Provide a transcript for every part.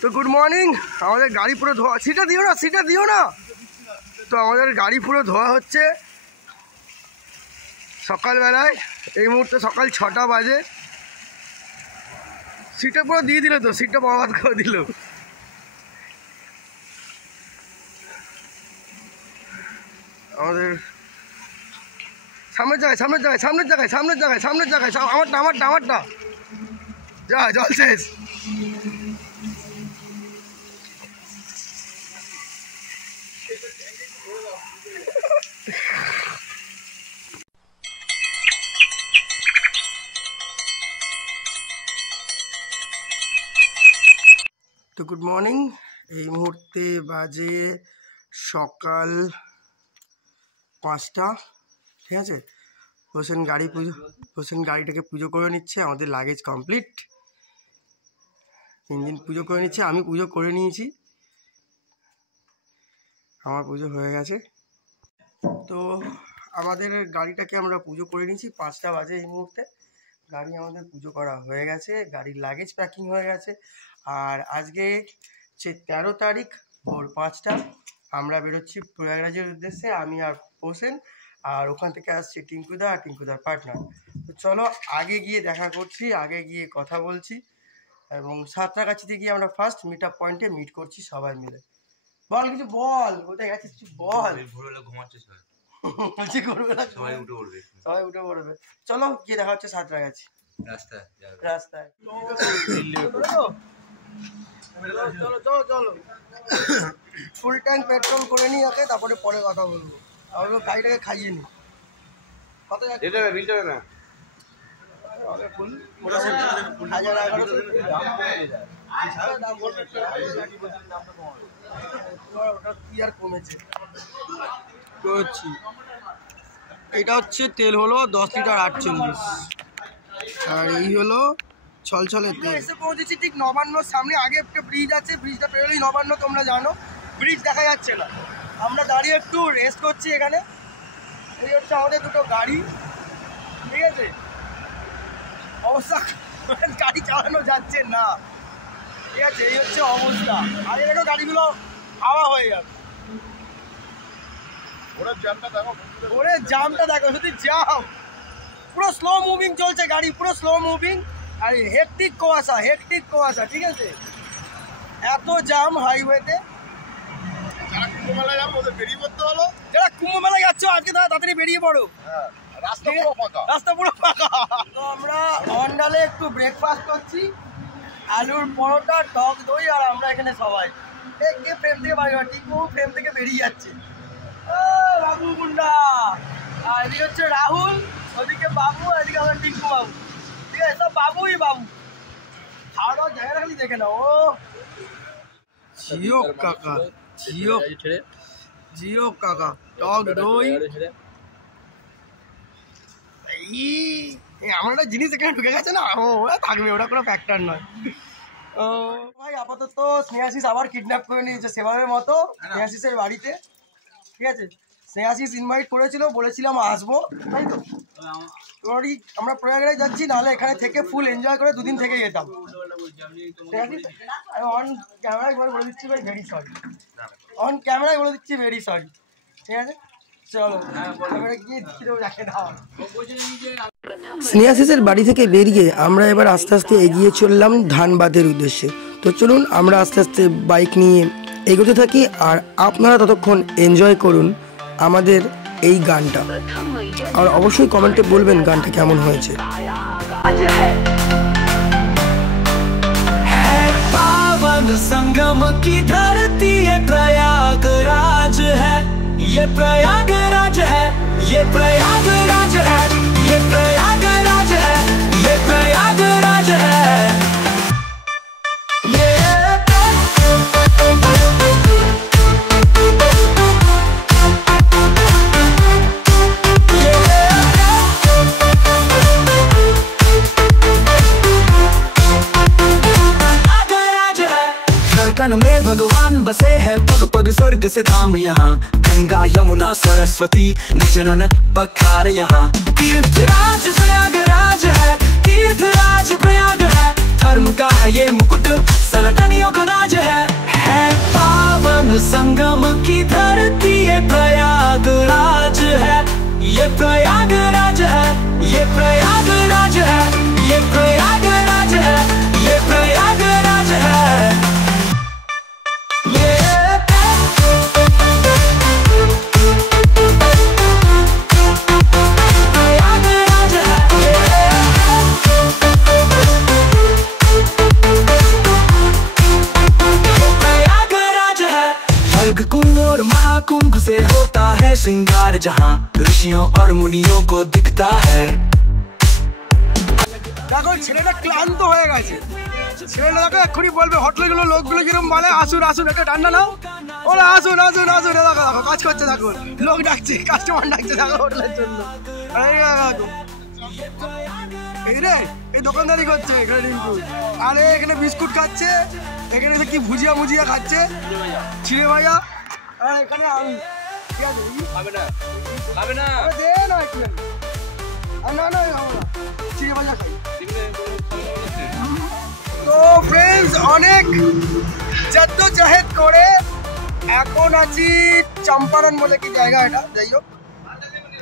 তো good morning. আমাদের গাড়ি পুরো ধোয়া, সিটটা দিও না। তো আমাদের গাড়ি পুরো ধোয়া হচ্ছে সকালবেলায়। এই মুহূর্তে সকাল 6টা বাজে। সিটটা পুরো দিয়ে দিল, তো সিটটা বরবাদ করে দিল। আমাদের সামনের জায়গায় আমারটা যা জল শেষ। তো গুড মর্নিং। এই মুহূর্তে বাজে সকাল 5টা, ঠিক আছে। হোসেন গাড়িটাকে পুজো করে নিচ্ছে। আমাদের লাগেজ কমপ্লিট, ইঞ্জিন পুজো করে নিচ্ছে। আমি পুজো করে নিয়েছি, আমার পুজো হয়ে গেছে। তো আমাদের গাড়িটাকে আমরা পুজো করে নিয়েছি। 5টা বাজে এই মুহূর্তে। গাড়ি আমাদের পুজো করা হয়ে গেছে, গাড়ির লাগেজ প্যাকিং হয়ে গেছে। আর আজকে 13 তারিখ ভোর 5টা আমরা বেরোচ্ছি প্রয়াগরাজের উদ্দেশ্যে, আমি আর হোসেন। আর ওখান থেকে আসছে টিঙ্কুদা আর টিঙ্কুদার পার্টনার। তো চলো আগে গিয়ে দেখা করছি, আগে গিয়ে কথা বলছি। এবং সাঁতরাগাছিতে গিয়ে আমরা ফার্স্ট মিট আপ পয়েন্টে মিট করছি সবাই মিলে। বল কিছু বল, কোথায় গেছিস কিছু বল। সবাই উঠে পড়বে। চলো গিয়ে দেখা হচ্ছে সাঁতরাগাছি রাস্তায়। চলো ফুল ট্যাঙ্ক পেট্রোল করে নিই আগে, তারপরে পরে কথা বলবো। তাহলে গাড়িটাকে খাইয়ে নি। কত যাচ্ছে? এটা হচ্ছে তেল হলো 10 লিটার 48, আর এই হলো ছলছলে তেল। এসে পৌঁছেছি ঠিক নবান্নর সামনে। আগে একটা ব্রিজ আছে, ব্রিজটা পেরোলেই নবান্ন, তোমরা জানো। ব্রিজ দেখা যাচ্ছে না, আমরা দাঁড়িয়ে একটু রেস্ট করছি এখানে। এই হচ্ছে আমাদের দুটো গাড়ি, ঠিক আছে। অবস্থা গাড়ি চালানো যাচ্ছে না, ঠিক আছে। এই হচ্ছে অবস্থা। আর এরকম গাড়িগুলো হাওয়া হয়ে যাবে। ওরে জামটা দেখো, শুধু জাম। পুরো স্লো মুভিং চলছে গাড়ি, পুরো স্লো মুভিং। আর হেকটিক কুয়াশা, ঠিক আছে। এত জাম হাইওয়েতে। যারা কুম্ভ মেলায় যাচ্ছ আজকে তারা তাড়াতাড়ি বেরিয়ে পড়ো, রাস্তা পুরো ফাঁকা। তো আমরা অন্ডালে একটু ব্রেকফাস্ট করছি, আলুর পরোটা, টক দই। আর আমরা এখানে সবাই কে ফ্রেম থেকে টিকু ফ্রেম থেকে বেরিয়ে যাচ্ছে। বাবু গুন্ডা। আর এদিকে হচ্ছে রাহুল, ওদিকে বাবু, এদিকে আমার টিকু বাবু, ঠিক আছে। সব বাবুই বাবু। খাওয়া দাওয়ার জায়গাটা খালি দেখে না। ও জিও কাকা টক দই। আমার একটা জিনিস এখানে ঢুকে গেছে না, ওরা থাকবে, ওটা কোনো ফ্যাক্টর নয়। ও ভাই, আপাতত স্নেহাশিস আবার কিডন্যাপ করে নিয়েছে সেভাবের মতো স্নেহাশিসের বাড়িতে, ঠিক আছে। স্নেহাশিস ইনভাইট করেছিল, বলেছিলাম আসবো, তাই তো। আমরা প্রয়াগরাজ যাচ্ছি, নাহলে এখানে থেকে ফুল এনজয় করে 2 দিন থেকে যেতাম। আমি অন ক্যামেরায় বলে দিচ্ছি ভাই, ভেরি সরি। অন ক্যামেরায় বলে দিচ্ছি ভেরি সরি, ঠিক আছে। চলো ক্যামেরা গিয়ে দেখে দেবো যাকে দাও। স্নেহাশিসের বাড়ি থেকে বেরিয়ে আমরা এবার আস্তে আস্তে এগিয়ে চললাম ধানবাদের উদ্দেশ্যে। তো চলুন আমরা আস্তে আস্তে বাইক নিয়ে এগোতে থাকি, আর আপনারা ততক্ষণ এনজয় করুন আমাদের এই গানটা। আর অবশ্যই কমেন্টে বলবেন গানটা কেমন হয়েছে। संगम की धरती ये प्रयागराज है, ये प्रयागराज है, ये प्रयागराज है, ये प्रयागराज है, ये प्रयागराज है। में भगवान बसे हैं, पग पग स्वर्ग से धाम यहाँ। गंगा यमुना सरस्वती निचरन पखार यहाँ। तीर्थराज प्रयागराज है, तीर्थराज प्रयाग है। धर्म का है ये मुकुट, सनातनियों का राज संगम की धरती ये प्रयागराज है, ये प्रयागराज है, ये प्रयागराज है, ये प्रयागराज है, ये प्रयागराज है। कुंभ और महाकुंभ से होता है श्रृंगार, जहाँ ऋषियों और मुनियों को दिखता है। দেখো ছেলেটা ক্লান্ত হয়ে গেছে, ছেলেটা দেখো এক্ষুনি বলবে হোটেলগুলো লোকগুলো কিরকম বলে আসুন আসুন একটা ঠান্ডা নাও, ওরা আসুন আসুন আসুন। দেখো দেখো কাজ করছে, দেখো লোক ডাকছে, কাস্টমার ডাকছে দেখো হোটেলের জন্য। এই রে এই দোকানদারি করছে এখানে রিঙ্কু, আরে এখানে বিস্কুট খাচ্ছে, এখানে কি ভুজিয়া মুজিয়া খাচ্ছে ছিঁড়ে ভাজা, আর এখানে আমি ঠিক আছে খাবে না খাবে না দে না একটু না না ছিঁড়ে ভাজা খাই। তো ফ্রেন্ডস অনেক জদ্দোজহদ করে এখন আছি চম্পারণ বলে কি জায়গা এটা, যাই হোক।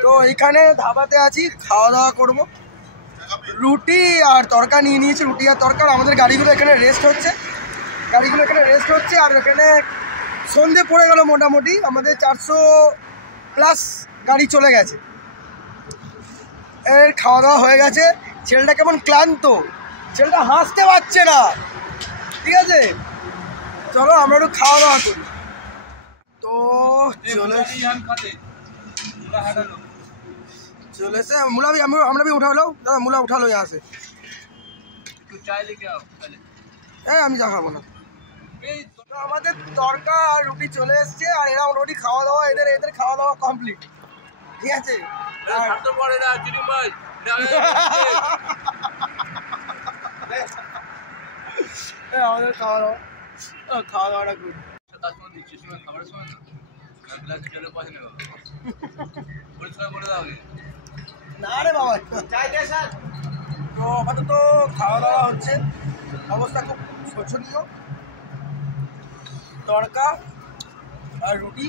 তো এইখানে ধাবাতে আছি, খাওয়া দাওয়া করবো। রুটি আর তরকা নিয়ে নিয়েছি, রুটি আর তরকার। আমাদের গাড়িগুলো এখানে রেস্ট হচ্ছে, গাড়িগুলো এখানে রেস্ট হচ্ছে। আর এখানে সন্ধে পড়ে গেল মোটামুটি, আমাদের 400+ গাড়ি চলে গেছে। এর খাওয়া দাওয়া হয়ে গেছে। ছেলেটা কেমন ক্লান্ত, ছেলেটা হাসতে পারছে না, ঠিক আছে। চলো আমরা একটু খাওয়া দাওয়া করি। তো चले से मुला भी हमरा भी उठा लो दादा, मुला उठा लो यहाँ से। तू चाय लेके आओ पहले। আমি যা খাবো না। তো আমাদের তরকা আর রুটি চলে এসছে, আর এরা মোটামুটি খাওয়া দাওয়া, এদের খাওয়া দাওয়া কমপ্লিট, ঠিক আছে। আমাদের খাওয়া দাওয়াটা গুড। না রে বাবা তো আপাতত খাওয়া দাওয়া হচ্ছে, অবস্থা খুব শোচনীয়। তড়কা আর রুটি।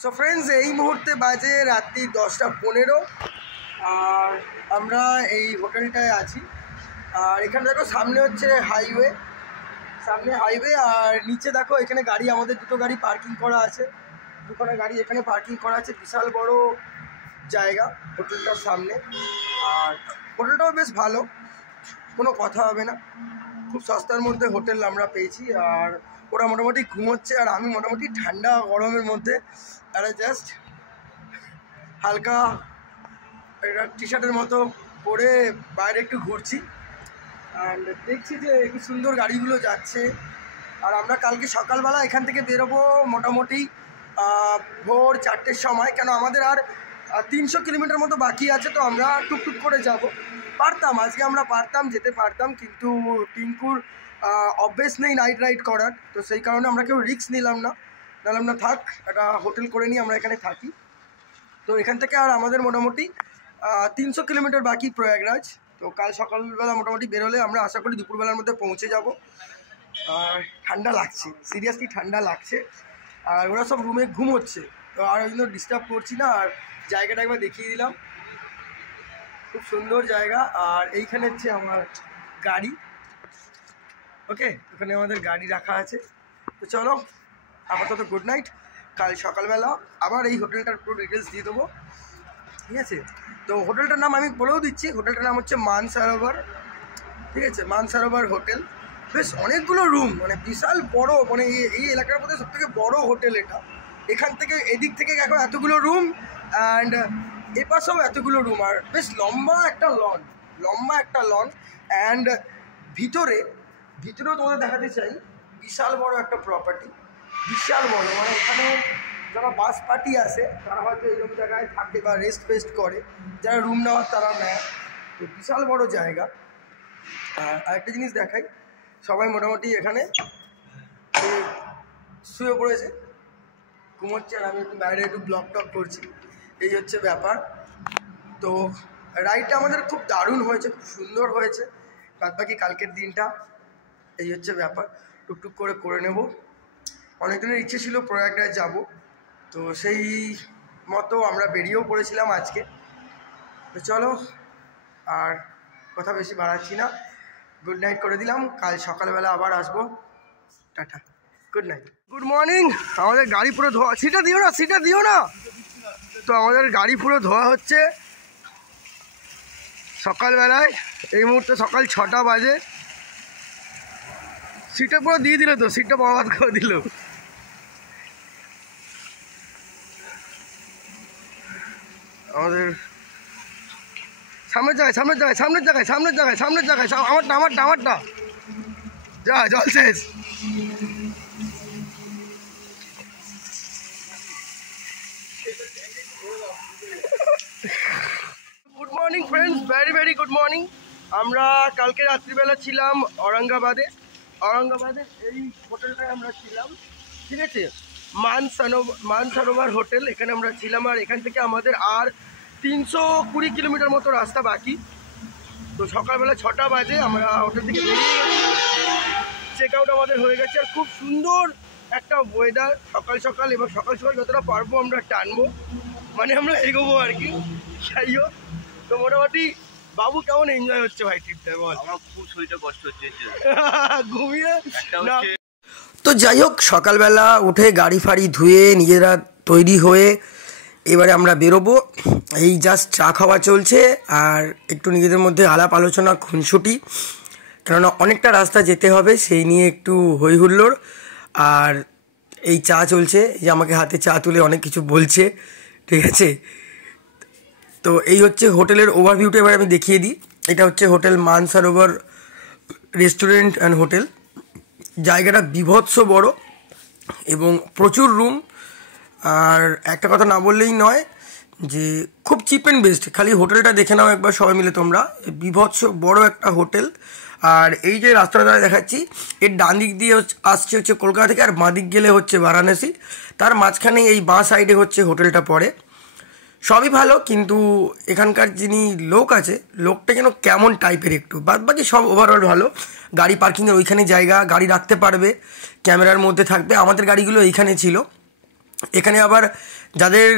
সো ফ্রেন্ডস এই মুহূর্তে বাজে রাত্রি 10:15, আর আমরা এই হোটেলটায় আছি। আর এখানে দেখো সামনে হচ্ছে হাইওয়ে, সামনে হাইওয়ে, আর নিচে দেখো এখানে গাড়ি, আমাদের দুটো গাড়ি পার্কিং করা আছে, দুখানা গাড়ি এখানে পার্কিং করা আছে। বিশাল বড় জায়গা হোটেলটার সামনে, আর হোটেলটাও বেশ ভালো, কোনো কথা হবে না। খুব সস্তার মধ্যে হোটেল আমরা পেয়েছি। আর ওরা মোটামুটি ঘুমোচ্ছে, আর আমি মোটামুটি ঠান্ডা গরমের মধ্যে আরে জাস্ট হালকা একটা টি-শার্টের মতো পরে বাইরে একটু ঘুরছি। অ্যান্ড দেখছি যে কি সুন্দর গাড়িগুলো যাচ্ছে। আর আমরা কালকে সকালবেলা এখান থেকে বেরোবো মোটামুটি ভোর 4টের সময়, কেন আমাদের আর 300 কিলোমিটার মতো বাকি আছে। তো আমরা টুকটুক করে যাব, পারতাম আজকে আমরা যেতে পারতাম, কিন্তু টিঙ্কুর অভ্যেস নেই নাইট রাইড করার, তো সেই কারণে আমরা কেউ রিস্ক নিলাম না। থাক একটা হোটেল করে নিই, আমরা এখানে থাকি। তো এখান থেকে আর আমাদের মোটামুটি 300 কিলোমিটার বাকি প্রয়াগরাজ। তো কাল সকালবেলা মোটামুটি বেরোলে আমরা আশা করি দুপুরবেলার মধ্যে পৌঁছে যাব। আর ঠান্ডা লাগছে, সিরিয়াসলি ঠান্ডা লাগছে। আর ওরা সব রুমে ঘুমোচ্ছে, তো আর ওই জন্য ডিস্টার্ব করছি না। আর জায়গাটা একবার দেখিয়ে দিলাম, খুব সুন্দর জায়গা। আর এইখানে হচ্ছে আমার গাড়ি, ওকে, ওখানে আমাদের গাড়ি রাখা আছে। তো চলো আপাতত গুড নাইট, কাল সকালবেলা আবার এই হোটেলটার পুরো ডিটেলস দিয়ে দেবো, ঠিক আছে। তো হোটেলটার নাম আমি বলেও দিচ্ছি, হোটেলটার নাম হচ্ছে মানসরোবর, ঠিক আছে, মানসরোবর হোটেল। বেশ অনেকগুলো রুম, মানে বিশাল বড়, মানে এই এলাকার মধ্যে সবথেকে বড় হোটেল এটা। এখান থেকে এদিক থেকে এখন এতগুলো রুম, অ্যান্ড এপাশেও এতগুলো রুম, আর বেশ লম্বা একটা লন। অ্যান্ড ভিতরেও তোমাদের দেখাতে চাই, বিশাল বড় একটা প্রপার্টি, বিশাল বড়। মানে এখানে যারা বাস পার্টি আসে তারা হয়তো এইরকম জায়গায় থাকে বা রেস্ট করে, যারা রুম নেওয়ার তারা নেয়। তো বিশাল বড় জায়গা। আর একটা জিনিস দেখাই, সবাই মোটামুটি এখানে শুয়ে পড়েছে, ঘুমোচ্ছে, আর আমি একটু বাইরে একটু ব্লগ টক করছি, এই হচ্ছে ব্যাপার। তো রাইডটা আমাদের খুব দারুণ হয়েছে, খুব সুন্দর হয়েছে, বাদ বাকি কালকের দিনটা, এই হচ্ছে ব্যাপার। টুকটুক করে নেব। অনেক দিনের ইচ্ছে ছিল প্রয়াগরাজ যাব, তো সেই মতো আমরা বেরিয়েও পড়েছিলাম আজকে। তো চলো আর কথা বেশি বাড়াচ্ছি না, গুড নাইট করে দিলাম, কাল সকালবেলা আবার আসবো, tata, good night. Good morning. আমাদের গাড়ি পুরো ধোয়া, সিটটা দিও না। তো আমাদের গাড়ি পুরো ধোয়া হচ্ছে সকালবেলায়, এই মুহূর্তে সকাল 6টা বাজে। সিটটা পুরো দিয়ে দিল, তো সিটটা বরবাদ করে দিল। আমাদের সামনের জায়গায় আমারটা যা জল শেষ। Good morning friends, very good morning. আমরা কালকে রাত্রিবেলা ছিলাম ঔরঙ্গাবাদে এই হোটেলটায় আমরা ছিলাম, ঠিক আছে, মানসরোবর হোটেল, এখানে আমরা ছিলাম। আর এখান থেকে আমাদের আর 320 কিলোমিটার মতো রাস্তা বাকি। তো সকালবেলা 6টা বাজে আমরা হোটেল থেকে বেরিয়ে গেছি, চেক আউট আমাদের হয়ে গেছে। আর খুব সুন্দর একটা ওয়েদার সকাল এবার সকাল যতটা পারবো আমরা টানবো, মানে আমরা এগোবো আর কি। যাই হোক, তো মোটামুটি বাবু কেমন এনজয় হচ্ছে ভাই ট্রিপটা বল? আমার খুব শরীরটা কষ্ট হচ্ছে ঘুমিয়ে না। তো যাই হোক, সকালবেলা উঠে গাড়ি ফাড়ি ধুয়ে নিজেরা তৈরি হয়ে এবারে আমরা বেরোবো। এই জাস্ট চা খাওয়া চলছে আর একটু নিজেদের মধ্যে আলাপ আলোচনা, খুনসুটি, কেননা অনেকটা রাস্তা যেতে হবে, সেই নিয়ে একটু হই হুল্লোড়। আর এই চা চলছে, যে আমাকে হাতে চা তুলে অনেক কিছু বলছে, ঠিক আছে। তো এই হচ্ছে হোটেলের ওভারভিউটা, এবার আমি দেখিয়ে দিই। এটা হচ্ছে hotel Mansarovar restaurant and hotel. জায়গাটা বিভৎস বড় এবং প্রচুর রুম। আর একটা কথা না বললেই নয় যে খুব চিপ অ্যান্ড বেস্ট। খালি হোটেলটা দেখে নাও একবার সবাই মিলে তোমরা, বিভৎস বড় একটা হোটেল। আর এই যে রাস্তাটা দেখাচ্ছি, এর ডান দিক দিয়ে আসছে হচ্ছে কলকাতা থেকে, আর বাঁ দিক গেলে হচ্ছে বারাণসী। তার মাঝখানে এই বাঁ সাইডে হচ্ছে হোটেলটা পড়ে। সবই ভালো, কিন্তু এখানকার যিনি লোক আছে, লোকটা যেন কেমন টাইপের একটু, বাদবাকি সব ওভারঅল ভালো। গাড়ি পার্কিংয়ের ওইখানে জায়গা, গাড়ি রাখতে পারবে, ক্যামেরার মধ্যে থাকবে। আমাদের গাড়িগুলো এইখানে ছিল। এখানে আবার যাদের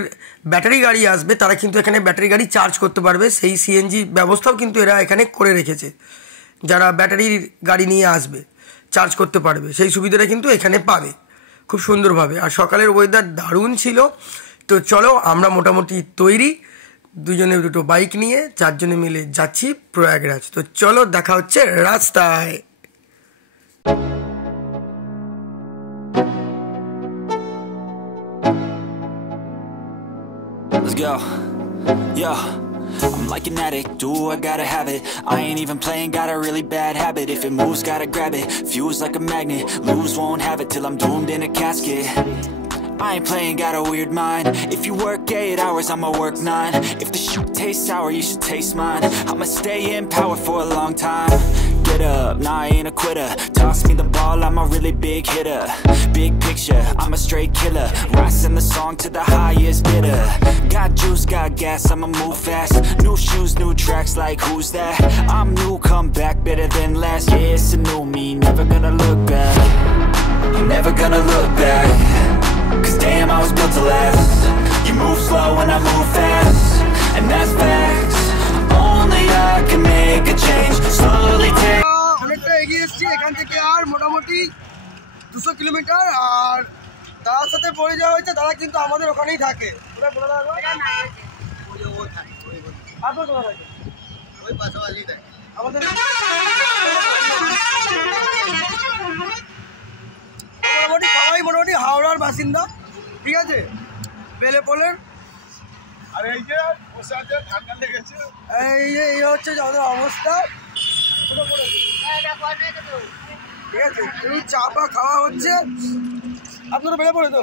ব্যাটারি গাড়ি আসবে তারা কিন্তু এখানে ব্যাটারি গাড়ি চার্জ করতে পারবে, সেই সিএনজি ব্যবস্থাও কিন্তু এরা এখানে করে রেখেছে। যারা ব্যাটারির গাড়ি নিয়ে আসবে চার্জ করতে পারবে, সেই সুবিধাটা কিন্তু এখানে পাবে খুব সুন্দরভাবে। আর সকালের ওয়েদার দারুণ ছিল। তো চলো, আমরা মোটামুটি তৈরি, দুজনে দুটো বাইক নিয়ে 4 জনে মিলে যাচ্ছি প্রয়াগরাজ। তো চলো, দেখা হচ্ছে রাস্তায়। Let's go. Yo, I'm like an addict, do I gotta have it. I ain't even playing, got a really bad habit. If it moves, gotta grab it, fuse like a magnet. Lose, won't have it till I'm doomed in a casket. I ain't playing, got a weird mind. If you work 8 hours, I'ma work 9. If the shoot tastes sour, you should taste mine. I'ma stay in power for a long time. Get up, nah, I ain't a quitter. Toss me the ball, I'm a really big hitter. Big picture, I'm a straight killer. Rising the song to the highest bidder. Got juice, got gas, I'ma move fast. New shoes, new tracks, like who's that? I'm new, come back, better than last. Yeah, it's a new me, never gonna look back. I'm never gonna look back. Cause damn, I was built to last. You move slow and I move fast, and that's facts. Only I can make a change. Slowly take. অনেকটা এগিয়ে এসেছি এখান থেকে, আর মোটামুটি 200 kilometre. আর তার সাথে পড়ে যাওয়া হয়েছে, তারা কিন্তু আমাদের ওখানেই থাকে। আমাদের মোটামুটি হাওড়ার বাসিন্দা, ঠিক আছে, বেলেপোলের। আর এই যে বসে আছে, ঠান্ডা লেগেছে। এই হচ্ছে আমাদের অবস্থা, ঠিক আছে। একটু চা পা খাওয়া হচ্ছে। আপনারা বেড়ে পড়ে তো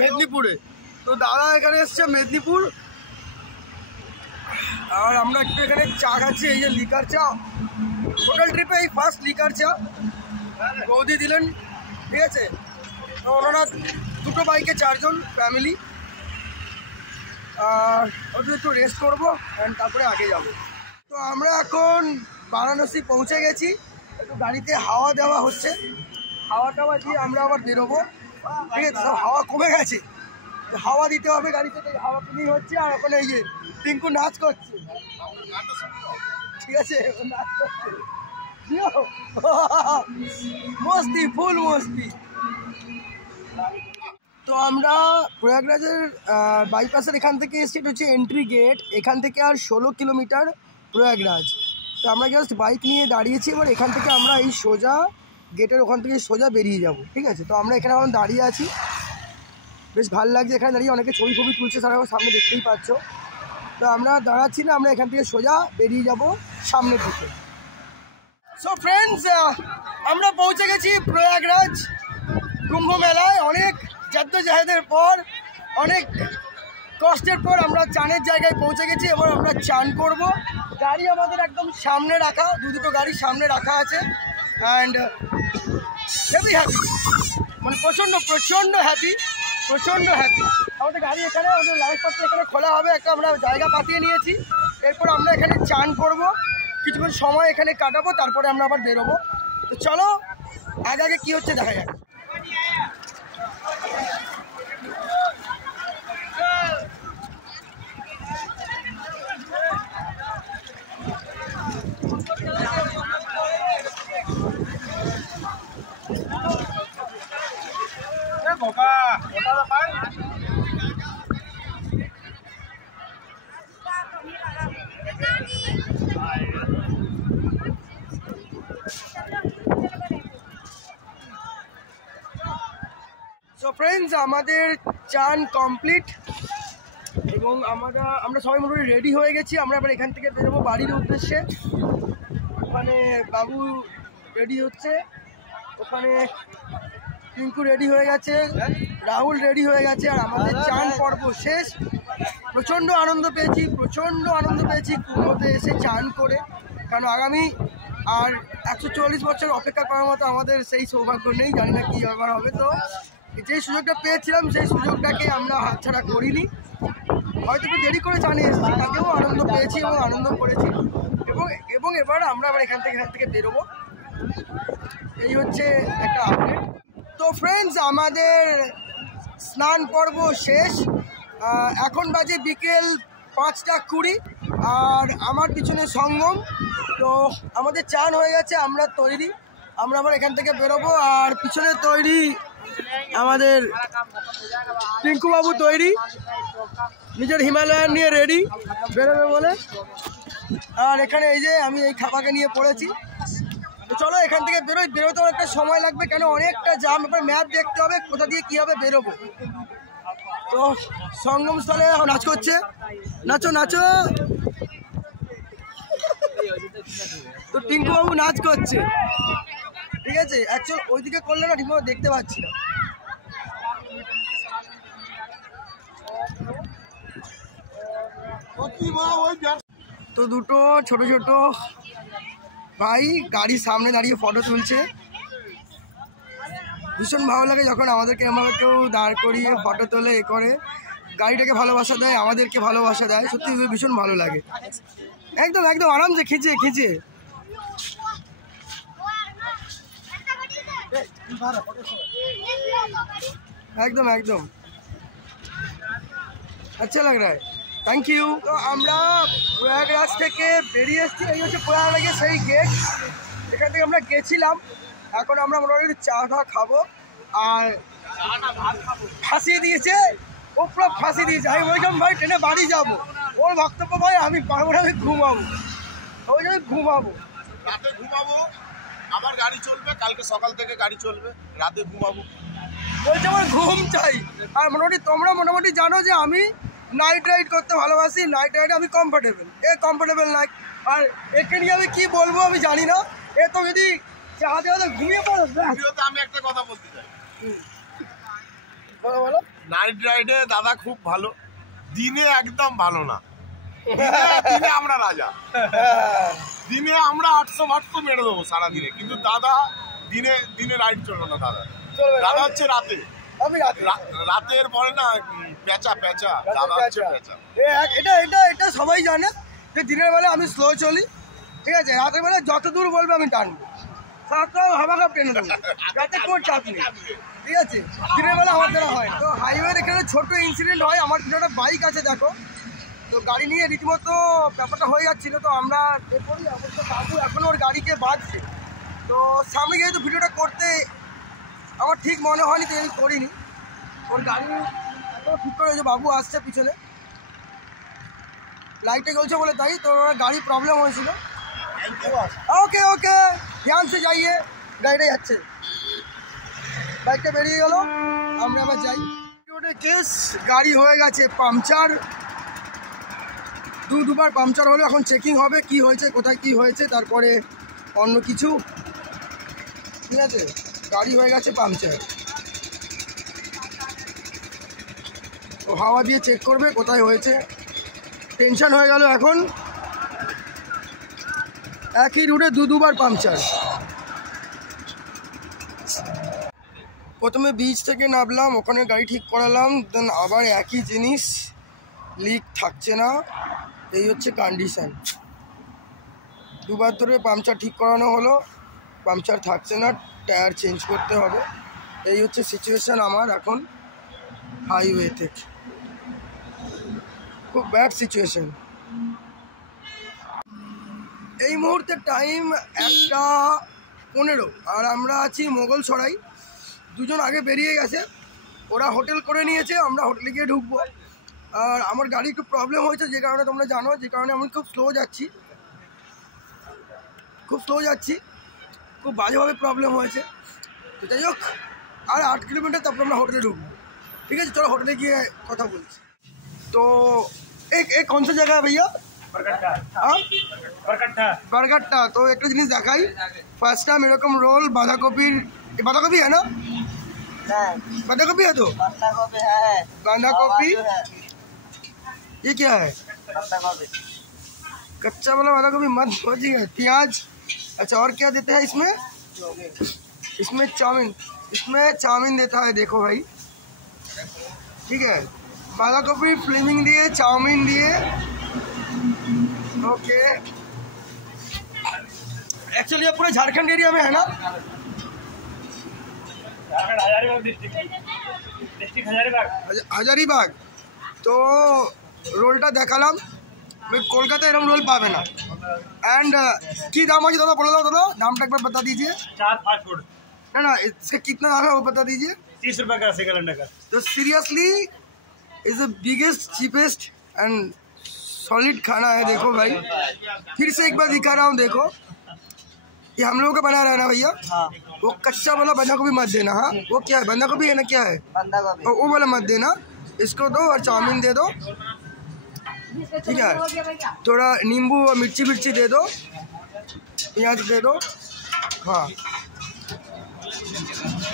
মেদিনীপুরে, তো দাদা এখানে এসছে মেদিনীপুর, আর আমরা একটু এখানে চা খাচ্ছি। এই যে লিকার চা, হোটেল ট্রিপে এই ফার্স্ট লিকার চা বৌদি দিলেন, ঠিক আছে। তো ওনারা দুটো বাইকে 4 জন ফ্যামিলি। আর ওদের একটু রেস্ট করবো, অ্যান্ড তারপরে আগে যাব। তো আমরা এখন বারাণসী পৌঁছে গেছি। একটু গাড়িতে হাওয়া দেওয়া হচ্ছে, হাওয়া টাওয়া দিয়ে আমরা আবার বেরোবো। ঠিক আছে, সব হাওয়া কমে গেছে, হাওয়া দিতে হবে গাড়িতে, হাওয়া কমেই হচ্ছে। আর ওখানে এই যে টিঙ্কু নাচ করছে, ঠিক আছে, নাচ করছে, মস্তি, ফুল মস্তি। তো আমরা প্রয়াগরাজের বাইপাসের এখান থেকে এসেছি, এটা হচ্ছে এন্ট্রি গেট। এখান থেকে আর 16 কিলোমিটার প্রয়াগরাজ। তো আমরা জাস্ট বাইক নিয়ে দাঁড়িয়েছি, এবার এখান থেকে আমরা এই সোজা গেটের ওখান থেকে সোজা বেরিয়ে যাব। ঠিক আছে, তো আমরা এখানে এখন দাঁড়িয়ে আছি, বেশ ভালো লাগছে এখানে দাঁড়িয়ে, অনেকে ছবি তুলছে, সারা সামনে দেখতেই পাচ্ছ। তো আমরা দাঁড়াচ্ছি না, আমরা এখান থেকে সোজা বেরিয়ে যাব সামনের দিকে। সো ফ্রেন্ডস, আমরা পৌঁছে গেছি প্রয়াগরাজ কুম্ভ মেলায়। অনেক জাদ্দোজাহেদের পর, অনেক কষ্টের পর আমরা চানের জায়গায় পৌঁছে গেছি। এবার আমরা চান করব। গাড়ি আমাদের একদম সামনে রাখা, দুটো গাড়ি সামনে রাখা আছে। অ্যান্ড হেভি হ্যাপি, মানে প্রচণ্ড হ্যাপি। আমাদের গাড়ি এখানে, আমাদের লাগেজপত্র এখানে খোলা হবে, একটা আমরা জায়গা পাতিয়ে নিয়েছি। এরপর আমরা এখানে চান করব, কিছুক্ষণ সময় এখানে কাটাবো, তারপরে আমরা আবার বেরোবো। তো চলো আগে কী হচ্ছে দেখা যাক। সো ফ্রেন্ডস, আমাদের চান কমপ্লিট এবং আমরা সবাই মোটামুটি রেডি হয়ে গেছি। আমরা এবার এখান থেকে বেরোবো বাড়ির উদ্দেশ্যে। ওখানে বাবু রেডি হচ্ছে, ওখানে টিঙ্কু রেডি হয়ে গেছে, রাহুল রেডি হয়ে গেছে। আর আমাদের চান পর্ব শেষ। প্রচণ্ড আনন্দ পেয়েছি কুম্ভতে এসে চান করে, কারণ আগামী আর 140 বছর অপেক্ষা করার মতো আমাদের সেই সৌভাগ্য নেই, জানি না কী ব্যাপার হবে। তো যে সুযোগটা পেয়েছিলাম সেই সুযোগটাকে আমরা হাতছাড়া করিনি। হয়তো একটু দেরি করে চানে এসেছি, তাতেও আনন্দ পেয়েছি এবং আনন্দ করেছি। এবং এবার আমরা আবার এখান থেকে বেরোবো। এই হচ্ছে একটা আপডেট। তো ফ্রেন্ডস, আমাদের স্নান পর্ব শেষ। এখন বাজে বিকেল 5:20 আর আমার পিছনে সঙ্গম। তো আমাদের চান হয়ে গেছে, আমরা তৈরি, আমরা আবার এখান থেকে বেরোবো। আর পিছনে তৈরি আমাদের টিঙ্কু বাবু, তৈরি, নিজের হিমালয়ান নিয়ে রেডি বেরোবে বলে। আর এখানে এই যে আমি এই খাপাকে নিয়ে পড়েছি। তো চলো এখান থেকে বেরোতে অনেকটা সময় লাগবে, কেন অনেকটা জাম, এবার ম্যাপ দেখতে হবে কোথা দিয়ে কীভাবে বেরোবো। তো সঙ্গম স্থলে নাচ করছে, নাচো। তো টিঙ্কু বাবু নাচ করছে, ঠিক আছে। অ্যাকচুয়াল ওইদিকে করলে না ঠিকমতো দেখতে পাচ্ছি না। তো দুটো ছোট ভাই গাড়ির সামনে দাঁড়িয়ে ফটো তুলছে। ভীষণ ভালো লাগে যখন আমাদেরকে এমন কেউ দাঁড় করিয়ে ফটো তোলে, এ করে, গাড়িটাকে ভালোবাসা দেয়, আমাদেরকে ভালোবাসা দেয়। সত্যি ভীষণ ভালো লাগে। একদম আরামসে খিচে একদম আচ্ছা লাগ রা। Thank you. তো আমরা প্রয়াগরাজ থেকে বেরিয়ে এসেছি, এই হচ্ছে প্রয়াগরাজের সেই গেট। এখান থেকে আমরা গেছিলাম, এখন আমরা মোটামুটি চা খাবো। আর ফাঁসিয়ে দিয়েছে, ও পুরো ফাঁসিয়ে দিয়েছে। আমি বলছিলাম ভাই ট্রেনে বাড়ি যাবো, ওর বক্তব্য ভাই আমি পারবো না, আমি ঘুমাবো। রাতে ঘুমাবো, আমার গাড়ি চলবে, কালকে সকাল থেকে গাড়ি চলবে, রাতে ঘুমাবো। বলছে আমার ঘুম চাই। আর তোমরা মোটামুটি জানো যে আমি নাইট রাইড করতে ভালোবাসি, নাইট রাইডে আমি কমফোর্টেবল নাই। আর একে নিয়ে আমি কী বলবো আমি জানি না। এ তো যদি চাহাতে ঘুমিয়ে পড়ো। আমি একটা কথা বলতে চাই, বলো। নাইট রাইডে দাদা খুব ভালো, দিনে একদম ভালো না। দিনে আমরা রাজা, দিনে আমরা 800 মেরে দেবো সারাদিনে, কিন্তু দাদা দিনে রাইড চলবে না। দাদা হচ্ছে রাতে, রাতের পরে না পেঁচা, দাদা হচ্ছে পেঁচা। এটা সবাই জানে যে দিনের বেলা আমি স্লো চলি, ঠিক আছে। রাতের বেলা যত দূর বলবে আমি টানবো। সারাটাও হাওয়া কাপ টেনে দেবো, যাতে কোনো চাপ নেই, ঠিক আছে? দিনের বেলা আমার দ্বারা হয়। তো হাইওয়ের এখানে ছোট ইনসিডেন্ট হয়। আমার একটা বাইক আছে দেখো, তো গাড়ি নিয়ে রীতিমতো ব্যাপারটা হয়ে যাচ্ছিলো। তো আমরা করি অবশ্য বাবু এখনও ওর গাড়িকে বাঁধছে। তো সামনে গিয়ে তো ভিডিওটা করতে আমার ঠিক মনে হয়নি, তো আমি করিনি। ওর গাড়ি এখনও ঠিক করে, যে বাবু আসছে পিছনে, লাইটে জ্বলছে বলে তাই। তো ওর গাড়ি প্রবলেম হয়েছিল। ওকে ওকে, ধ্যান সে যাইয়ে, গাড়িটা যাচ্ছে, বাইকটা বেরিয়ে গেল, আমরা আবার যাই। কেস গাড়ি হয়ে গেছে পাংচার, দুবার পাংচার হলো। এখন চেকিং হবে কি হয়েছে, কোথায় কি হয়েছে, তারপরে অন্য কিছু, ঠিক আছে? গাড়ি হয়ে গেছে পাংচার, তো হাওয়া দিয়ে চেক করবে কোথায় হয়েছে। টেনশন হয়ে গেল এখন, একই রুটে দুবার পাংচার। প্রথমে বিচ থেকে নামলাম, ওখানে গাড়ি ঠিক করালাম, দেন আবার একই জিনিস, লিক থাকছে না, এই হচ্ছে কন্ডিশান। দুবার ধরে পাংচার ঠিক করানো হলো, পাংচার থাকছে না, টায়ার চেঞ্জ করতে হবে। এই হচ্ছে সিচুয়েশান আমার এখন হাইওয়ে থেকে, খুব ব্যাড সিচুয়েশান। এই মুহূর্তে টাইম 1:15 আর আমরা আছি মোগলসরাই। দুজন আগে বেরিয়ে গেছে, ওরা হোটেল করে নিয়েছে, আমরা হোটেলে গিয়ে ঢুকবো। আর আমার গাড়ি একটু প্রবলেম হয়েছে, যে কারণে তোমরা জানো, যে কারণে আমি খুব স্লো যাচ্ছি, খুব বাজেভাবে প্রবলেম হয়েছে। তো যাই হোক, আর 8 কিলোমিটার, তারপর আমরা হোটেলে ঢুকবো, ঠিক আছে? চলো হোটেলে গিয়ে কথা বলছি। তো এক কোন সা জায়গা भैया? बरगट्टा। तो एक जिनिस देखाई, फर्स्ट टाइम एरकम रोल बांधाकपि है ना? बांधाकपि है, तो बांधाकपि ये क्या है? कच्चा वाला बांधाकपि मत भजिए। प्याज, अच्छा, और क्या देते हैं इसमें? चाउमीन देता है, देखो भाई, ठीक है? बांधाकपि फ्लेमिंग दिए, चाउमीन दिए, ओके। एक्चुअली पूरे झारखंड एरिया में है ना? হাজারিবাগ। তো রোলটা দেখালাম, কলকাতায় এরকম रोल पावे ना। एंड की दाम है दादा, बोलो दादा, दाम एक बार बता दीजिए। 4 फास्ट फूड। ना इसका कितना दाम है वो बता दीजिए। 30 रुपए का सिलेंडर का। तो seriously is the biggest cheapest and solid खाना है। देखो भाई, फिर से एक बार दिखा रहा हूँ, देखो ये हम लोगों का बना रहा है ना भैया। हाँ। वो कच्चा वाला बंधा गोभी मत देना। हाँ, वो क्या है, बंधा गोभी है ना, क्या है? बंदा गोभी। वो वाला मत देना, इसको दो और चाउमीन दे दो, ठीक है? थोड़ा नींबू और मिर्ची दे दो, प्याज दे दो, हाँ,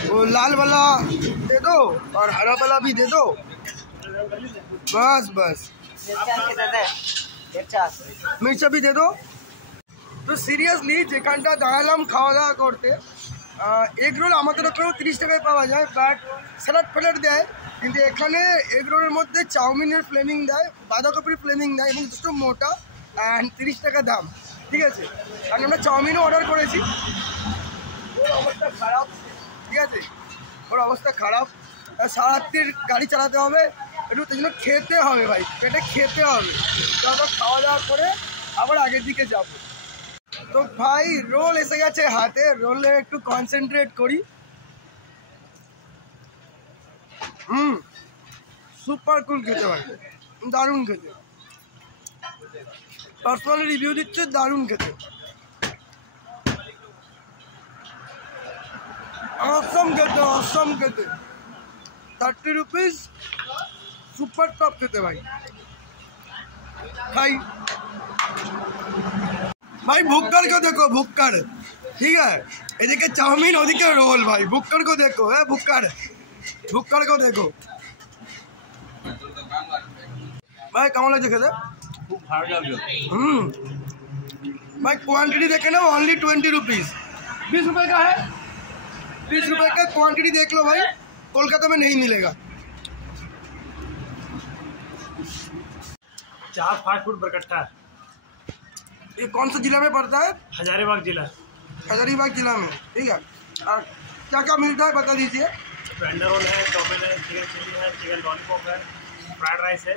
वो लाल वाला दे दो और हरा वाला भी दे दो, बस। मिर्चा भी दे दो। তো সিরিয়াসলি যেখানটা দাঁড়ালাম খাওয়া দাওয়া করতে, এগ রোল আমাদের ওখানেও 30 টাকায় পাওয়া যায়, বাট স্যালাড ফ্যালাড দেয়, কিন্তু এখানে এগ রোলের মধ্যে চাউমিনের ফ্লেমিং দেয়, বাঁধাকপির ফ্লেমিং দেয়, এবং একটু মোটা, অ্যান্ড 30 টাকা দাম, ঠিক আছে? কারণ আমরা চাউমিনও অর্ডার করেছি, ওর অবস্থা খারাপ, ঠিক আছে? ওর অবস্থা খারাপ, সারাত্রির গাড়ি চালাতে হবে, একটু তাই জন্য খেতে হবে ভাই, পেটে খেতে হবে। তারপর খাওয়া দাওয়া করে আবার আগের দিকে যাবো। তো ভাই রোল এসে গেছে হাতে, রোলে একটু কনসেন্ট্রেট করি। সুপার কুল খেতে ভাই, দারুণ খেতে, পার্সোনালি রিভিউ দিচ্ছে, দারুণ খেতে, অসম খেতে। 30 रुपीज सुपर टॉप खेते भाई। भुक्कड़ को देखो, भुक्कड़, ठीक है? এদিকে চাউমিন, ওদিকে রোল, ভাই ভুক্কড় को देखो, है ভুক্কড় को देखो ভাই, কেমন লাগছে খেতে? খুব ভালো লাগলো। भाई क्वांटिटी देखे ना, ओनली 20 रुपीज, 20 रुपए का है, 20 रुपए का क्वांटिटी देख लो भाई, कोलकाता में नहीं मिलेगा। 4 फास्ट फूड बरकट्टा। ये कौन सा जिला में पड़ता है? हजारीबाग जिला। हजारीबाग जिला में, ठीक है। और क्या क्या मिलता है बता दीजिए। टेंडर रोल है, चौमिन है, चिकन चिल्ली है, चिकन लॉलीपॉप है, फ्राइड राइस है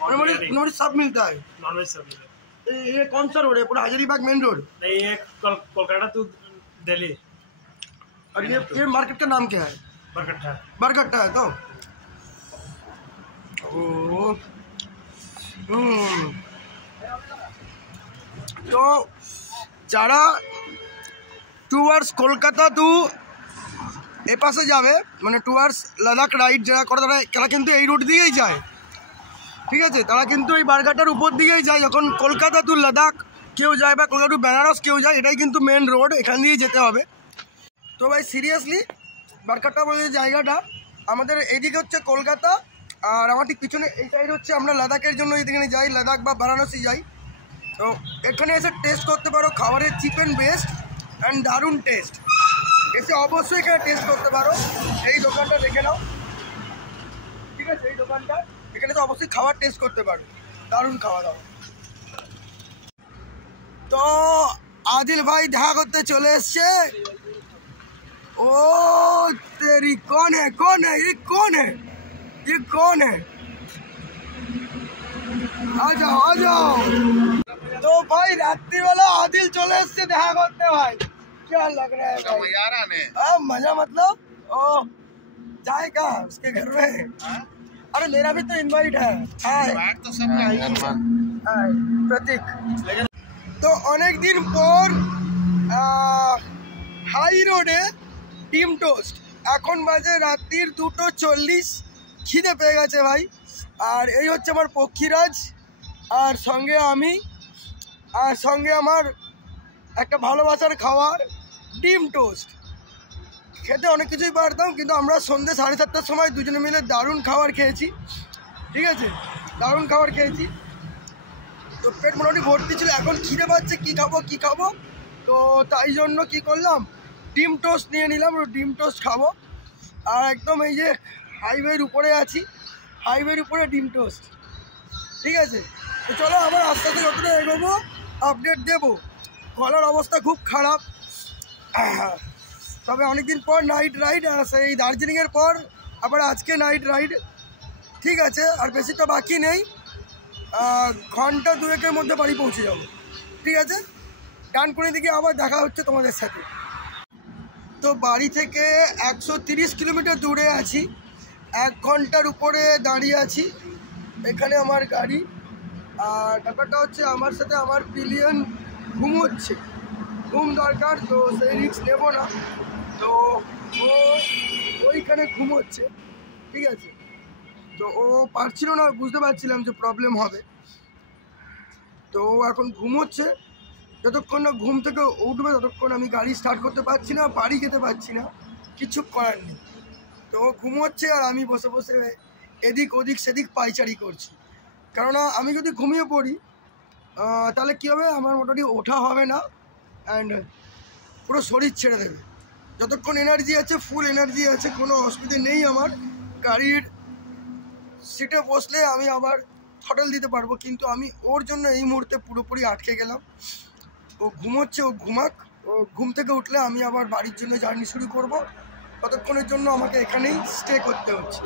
और नॉनवेज सब मिलता है। नॉनवेज सब है। ये कौन सा रोड है? पूरा हजारीबाग मेन रोड? नहीं, ये कोलकाता टू दिल्ली। और ये मार्केट का नाम क्या है? बरकट्टा। बरकट्टा है तो। তো যারা টুয়ার্ডস কলকাতা টু এপাশে যাবে, মানে টুয়ার্ডস লাদাখ রাইড যারা করে তারা কিন্তু এই রুট দিয়েই যায়, ঠিক আছে। তারা কিন্তু এই বারঘাটার উপর দিয়েই যায়। যখন কলকাতা টু লাদাখ কেউ যায় বা কলকাতা টু বেনারস কেউ যায়, এটাই কিন্তু মেন রোড, এখান দিয়েই যেতে হবে। তো ভাই সিরিয়াসলি বারঘাটা বলে যে জায়গাটা, আমাদের এইদিকে হচ্ছে কলকাতা, আর আমার ঠিক পিছনে এই সাইড হচ্ছে আমরা লাদাখের জন্য এইদিকে যাই, লাদাখ বা বারাণসী যাই। তো এখানে এসে টেস্ট করতে পারো খাবারের চিপ অ্যান্ড বেস্ট অ্যান্ড দারুণ টেস্ট। এসে অবশ্যই এখানে টেস্ট করতে পারো। এই দোকানটা দেখে নাও, ঠিক আছে। এই দোকানটা এখানে তো অবশ্যই খাবার টেস্ট করতে পারো, দারুণ খাওয়া দাওয়া। তো আদিল ভাই দেখা করতে চলে এসছে। ও তেরি कौन है ये कौन है ये कौन है? आ जाओ। तो भाई रात्रि वाला आदिल चले इससे देखा करते भाई, क्या लग रहा है भाई? मजा मतलब ओ जाएगा उसके घर में। अरे मेरा भी तो इनवाइट है। तो सब प्रतीक। तो अनेक दिन पर हाई रोडे ডিম টোস্ট, এখন বাজে রাত্রির 2:40। খিদে পেয়ে গেছে ভাই। আর এই হচ্ছে আমার পক্ষীরাজ, আর সঙ্গে আমি, আর সঙ্গে আমার একটা ভালোবাসার খাবার ডিম টোস্ট। খেতে অনেক কিছুই পারতাম, কিন্তু আমরা সন্ধ্যে 7:30টার সময় দুজনে মিলে দারুণ খাবার খেয়েছি, ঠিক আছে। দারুণ খাবার খেয়েছি, তো পেট মোটামুটি ভর্তি ছিল। এখন খিদে পাচ্ছে, কী খাবো। তো তাই জন্য কি করলাম, ডিম টোস্ট নিয়ে নিলাম। ডিম টোস্ট খাবো। আর একদম এই যে হাইওয়ের উপরে আছি, হাইওয়ের উপরে ডিম টোস্ট, ঠিক আছে। তো চলো আবার আস্তে আস্তে যতটা এগোবো আপডেট দেবো। গলার অবস্থা খুব খারাপ, তবে অনেকদিন পর নাইট রাইড, সেই দার্জিলিংয়ের পর আবার আজকে নাইট রাইড, ঠিক আছে। আর বেশিটা বাকি নেই, ঘন্টা 2-1-এর মধ্যে বাড়ি পৌঁছে যাবো, ঠিক আছে। ডানকুনি দিকে আবার দেখা হচ্ছে তোমাদের সাথে। তো বাড়ি থেকে 130 কিলোমিটার দূরে আছি, 1 ঘন্টার উপরে দাঁড়িয়ে আছি। এখানে আমার গাড়ি, আর ব্যাপারটা হচ্ছে আমার সাথে আমার পিলিয়ন ঘুমোচ্ছে, ঘুম দরকার, তো সেই রিস্ক নেবো না। তো ও ওইখানে ঘুমোচ্ছে, ঠিক আছে। তো ও পারছিল না, বুঝতে পারছিলাম যে প্রবলেম হবে, তো ও এখন ঘুমোচ্ছে। যতক্ষণ না ঘুম থেকে উঠবে ততক্ষণ আমি গাড়ি স্টার্ট করতে পারছি না, বাড়ি যেতে পারছি না, কিছু করার নেই। তো ও ঘুমোচ্ছে আর আমি বসে বসে এদিক ওদিক সেদিক পাইচারি করছি। কেননা আমি যদি ঘুমিয়ে পড়ি তাহলে কী হবে, আমার মোটামুটি ওঠা হবে না, অ্যান্ড পুরো শরীর ছেড়ে দেবে। যতক্ষণ এনার্জি আছে, ফুল এনার্জি আছে, কোনো অসুবিধে নেই আমার। গাড়ির সিটে বসলে আমি আবার থটল দিতে পারবো, কিন্তু আমি ওর জন্য এই মুহূর্তে পুরোপুরি আটকে গেলাম। ও ঘুমোচ্ছে, ও ঘুমাক, ও ঘুম থেকে উঠলে আমি আবার বাড়ির জন্য জার্নি শুরু করব। ততক্ষণের জন্য আমাকে এখানেই স্টে করতে হচ্ছে।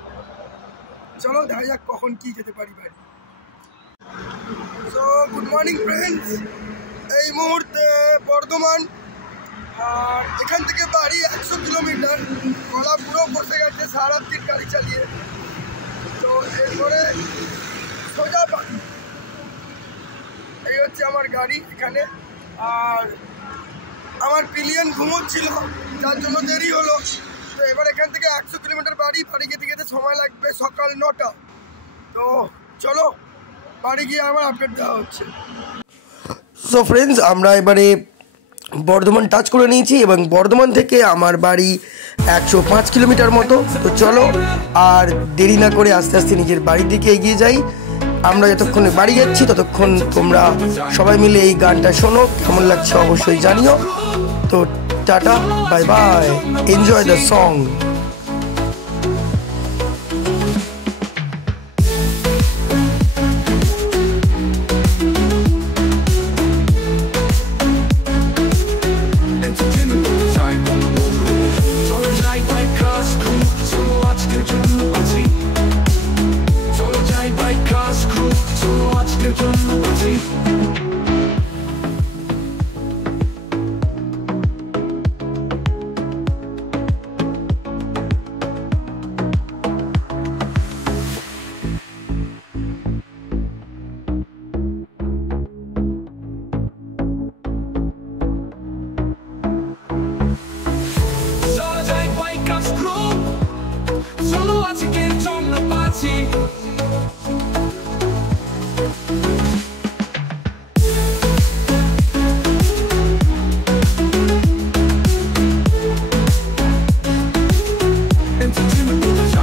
চলো দেখা যাক কখন কি যেতে পারি বাড়ি। সো গুড মর্নিং ফ্রেন্ডস, এই মুহূর্তে বর্ধমান, আর এখান থেকে বাড়ি 100 কিলোমিটার। গলা পুরো বসে গেছে সারাদিন গাড়ি চালিয়ে। তো এরপরে সোজা বাড়ি, এই হচ্ছে আমার গাড়ি এখানে। আর আমার পিলিয়ন ঘুমোচ্ছিল, যার জন্য দেরি হলো। তো এবার এখান থেকে 100 কিলোমিটার বাড়ি যেতে যেতে সময় লাগবে সকাল 9টা। তো চলো বাড়ি গিয়ে আবার আপডেট দেওয়া হচ্ছে। সো ফ্রেন্ডস, আমরা এবারে বর্ধমান টাচ করে নিয়েছি এবং বর্ধমান থেকে আমার বাড়ি 105 কিলোমিটার মতো। তো চলো আর দেরি না করে আস্তে আস্তে নিজের বাড়ির দিকে এগিয়ে যাই। আমরা যতক্ষণে বাড়ি যাচ্ছি ততক্ষণ তোমরা সবাই মিলে এই গানটা শোনো, কেমন লাগছে অবশ্যই জানিও। তো tata, bye bye, enjoy the song. Let's see